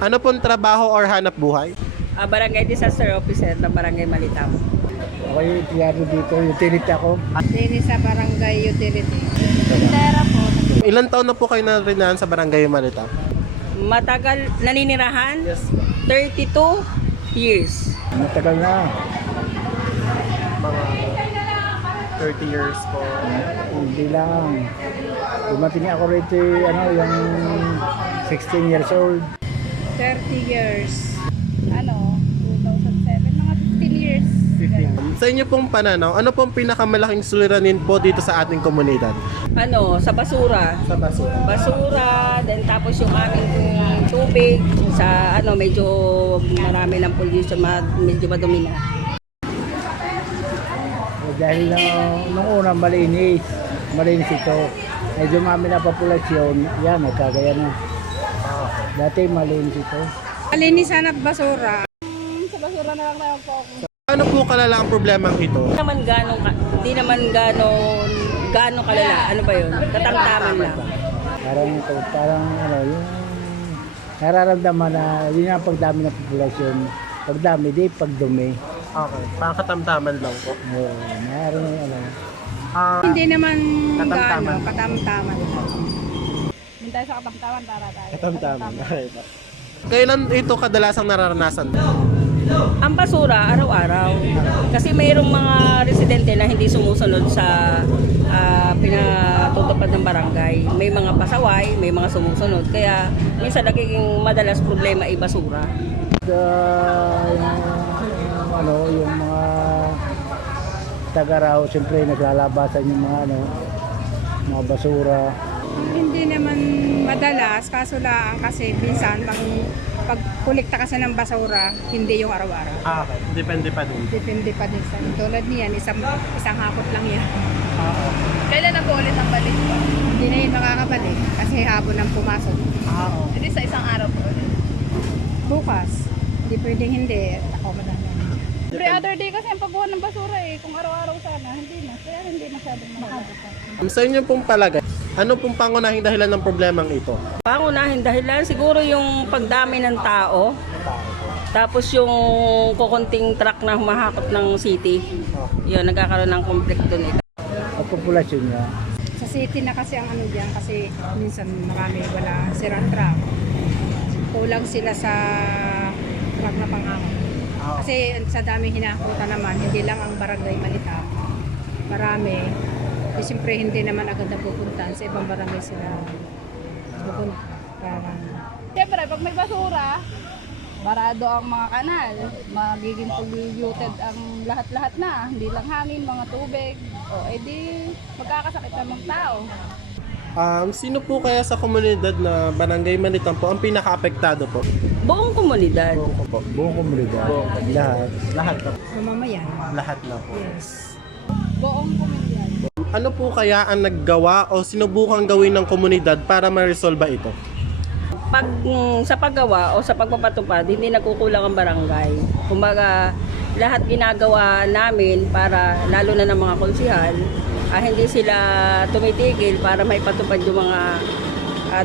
Ano pong trabaho or hanap buhay? Barangay Disaster Officer ng Barangay Malitaw. Ako yung tiyado dito, utility ako. Linis sa Barangay Utility. Tindera po. Ilan taon na po kayo narinahan sa Barangay Malitaw? Matagal naninirahan? 32 years. Matagal na. Mga 30 years po. Hindi lang. Dumating ako rito yung 16 years old. 30 years. 2007, mga 15 years. 15. Sa inyo pong pananaw, ano pong pinakamalaking suliranin po dito sa ating komunidad? Sa basura. Sa basura. Basura, then tapos yung aming tubig sa medyo marami ng pollution, medyo madumi na. Dahil nung una malinis ito. Medyo mami na populasyon, yan, nagkagaya na. Dati malinis ito. Kalinisan at basura. Sa basura na lang po ako. Ano po kalala ang problemang ito? Hindi naman gano'ng kalala. Ano ba yun? Katamtaman lang. Parang yung nararamdaman na yun ang pagdami ng populasyon. Pagdami, di pagdumi. Okay, parang katamtaman lang po. Oo, mayroon yung Hindi naman Katamtaman. katamtaman. Hindi tayo sa katamtaman para tayo. Katamtaman. Kailan ito kadalasang nararanasan? Ang basura, araw-araw. Kasi mayroong mga residente na hindi sumusunod sa pinatutupad ng barangay. May mga pasaway, may mga sumusunod. Kaya minsan nagiging madalas problema ay basura. Yung mga taga-raw, siyempre naglalabasan yung mga basura. Hindi naman madalas, kaso lang kasi minsan pagkulikta kasi ng basura, hindi yung araw-araw. Okay, depende pa din. Depende pa din sa tulad niyan, isang hakot lang yan. Kailan na po ulit ang balik po? Hindi na yun makakabalik kasi hapon ang pumasok. Hindi sa isang araw po ulit. Bukas, hindi pwedeng hindi. Ako madami. Every other day kasi ang pagbuhan ng basura kung araw-araw sana, hindi na. Kaya hindi masyadong makakabot. Sa inyo pong palagay, ano pong pangunahing dahilan ng problemang ito? Pangunahin dahilan siguro yung pagdami ng tao. Tapos yung kukunting truck na humahakot ng city. Yun, nagkakaroon ng konflikto nito. Ang populasyon niya. Sa city na kasi ang dyan kasi minsan marami wala sirang truck. Kulang sila sa truck na panghakot. Kasi sa daming hinahakutan naman, hindi lang ang barangay Malitaw. Marami. Siyempre hindi naman agad napupuntahan sa ibang barangay sila pupunta. Siyempre, pag may basura, barado ang mga kanal, magiging polluted ang lahat-lahat na, hindi lang hangin, mga tubig, o edi magkakasakit ng mga tao. Sino po kaya sa komunidad na Barangay Malitan po ang pinaka-apektado po? Buong komunidad. Buong komunidad, lahat. Lahat na. Mamamayan. Lahat na po. Yes. Buong komunidad. Ano po kaya ang naggawa o sinubukang gawin ng komunidad para ma-resolve ito? Pag sa paggawa o sa pagpapatupad, hindi nagkukulang ang barangay. Kumbaga, lahat ginagawa namin para, lalo na ng mga konsihal, hindi sila tumitigil para maipatupad yung mga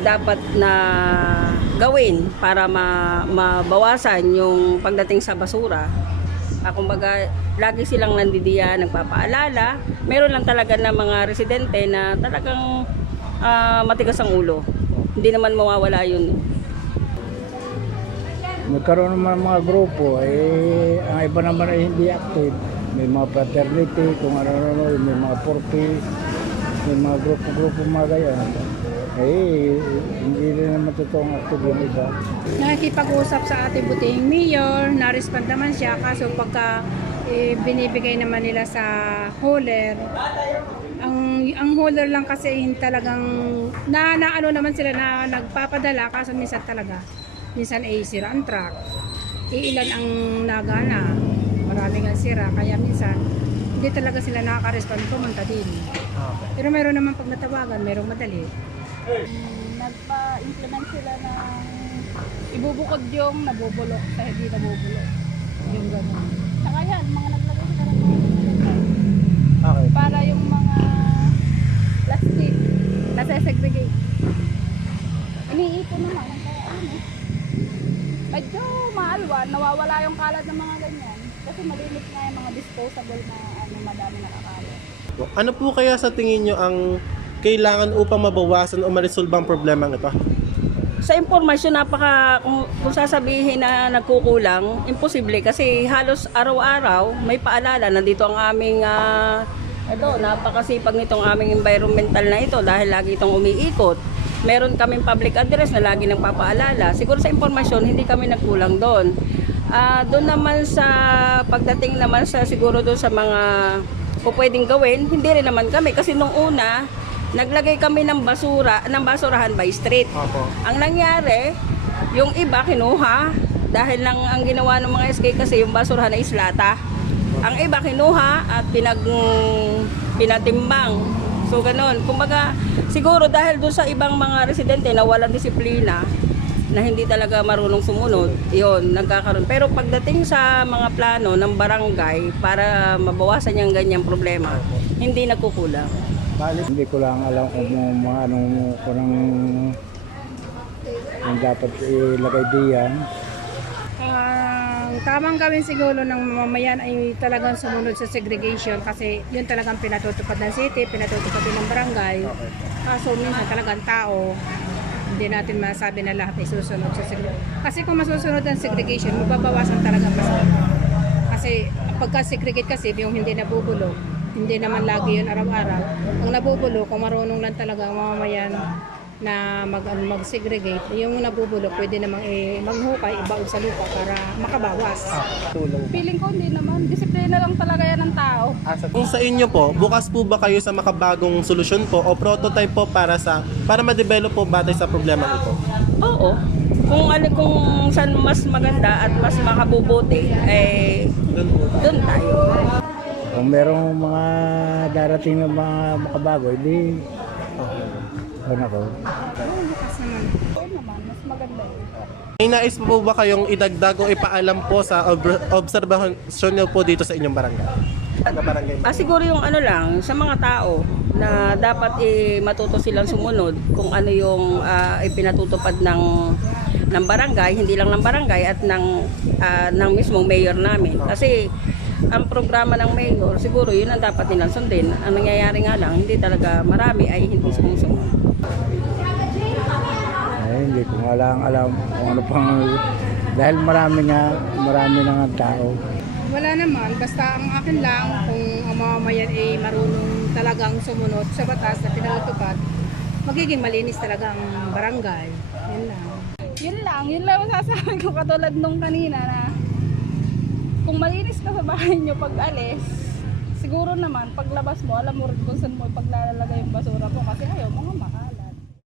dapat na gawin para mabawasan yung pagdating sa basura. Kumbaga, lagi silang nandidiyan, nagpapaalala. Meron lang talaga ng mga residente na talagang matigas ang ulo. Hindi naman mawawala yun. Nagkaroon naman ng mga grupo, ang iba naman ay hindi active. May mga fraternity, kung ano-ano, may mga purpose, may mga grupo-grupo mga ganyan. Hindi rin naman totoong active yung iba. Nakikipag-usap sa ating butihing mayor, na-respond naman siya, kaso pagka binibigay naman nila sa hauler, ang hauler lang kasi talagang ano naman sila na nagpapadala, kaso minsan ay sira ang truck, ilan ang nagana, marami nga sira, kaya minsan hindi talaga sila nakaka-respond, pumunta din. Pero mayroon naman pag natawagan, mayroong madali. Nagpa-implement sila ng ibubukod yung nabubulok sa hindi nabubulok. Yung gano'n. Saka yan, mga naglagay sila ng mga ganyan. Okay. Para yung mga plastic nasa-segregate. Iniipon naman. Kaya ano, medyo maalwan, nawawala yung kalat ng mga ganyan. Kasi malinis nga yung mga disposable na madami nakakalat. Ano po kaya sa tingin nyo ang kailangan upang mabawasan o ma-resolve ang problema ito? Sa impormasyon, kung sasabihin na nagkukulang, imposible kasi halos araw-araw may paalala. Nandito ang aming, napakasipag nitong aming environmental na ito dahil lagi itong umiikot. Meron kaming public address na lagi nang papaalala. Siguro sa impormasyon, hindi kami nagkulang doon. Doon naman sa pagdating naman sa siguro doon sa mga pwedeng gawin, hindi rin naman kami. Kasi nung una, naglagay kami ng basurahan by street. Opo. Ang nangyari, yung iba kinuha dahil ang ginawa ng mga SK kasi yung basurahan na islata. Ang iba kinuha at pinatimbang. So ganoon. Kumbaga, siguro dahil doon sa ibang mga residente na walang disiplina, na hindi talaga marunong sumunod, yun, nagkakaroon. Pero pagdating sa mga plano ng barangay para mabawasan yung ganyang problema, hindi nagkukulang. Hindi ko lang alam kung dapat ilagay diyan. Ang tamang gawin siguro ng mamamayan ay talagang sumunod sa segregation kasi yun talagang pinatutupad ng city, pinatutupad din ng barangay. Kaso minsan talagang tao, hindi natin masabi na lahat ay susunod sa segregation. Kasi kung masusunod ang segregation, mababawasan talaga mas. Kasi pagka-segregate kasi yung hindi nabubulok, hindi naman lagi yun araw-araw. Ang nabubulok, kung marunong lang talaga ang mamamayan na mag-segregate, yung nabubulok pwede namang maghukay, ibaog sa lupa para makabawas. Feeling ko hindi naman. Disiplina lang talaga yan ng tao. Kung sa inyo po, bukas po ba kayo sa makabagong solusyon po o prototype po para ma-develop po batay sa problema ito? Oo. Kung saan mas maganda at mas makabubuti, doon tayo. Kung merong mga darating na mga makabago, hindi ako. Bukas naman. Oo naman, mas maganda yun. May nais po ba kayong idagdag o ipaalam po sa obserbasyon nyo po dito sa inyong barangay? Siguro yung sa mga tao na dapat matuto silang sumunod kung ano yung ipinatutupad ng barangay, hindi lang ng barangay at ng mismong mayor namin. Kasi ang programa ng mayor, siguro yun ang dapat nilang sundin. Ang nangyayari nga lang, hindi talaga marami ay hindi sumusunod. Hindi ko nga lang alam kung ano pang, dahil marami na nga tao. Wala naman, basta ang akin lang kung ang mamamayan ay marunong talagang sumunod sa batas na pinatutupad, magiging malinis talaga ang barangay. Yan lang. Yun lang masasabi ko katulad nung kanina na kung malinis ka sa bahay nyo pag alis, siguro naman paglabas mo, alam mo rin kung saan mo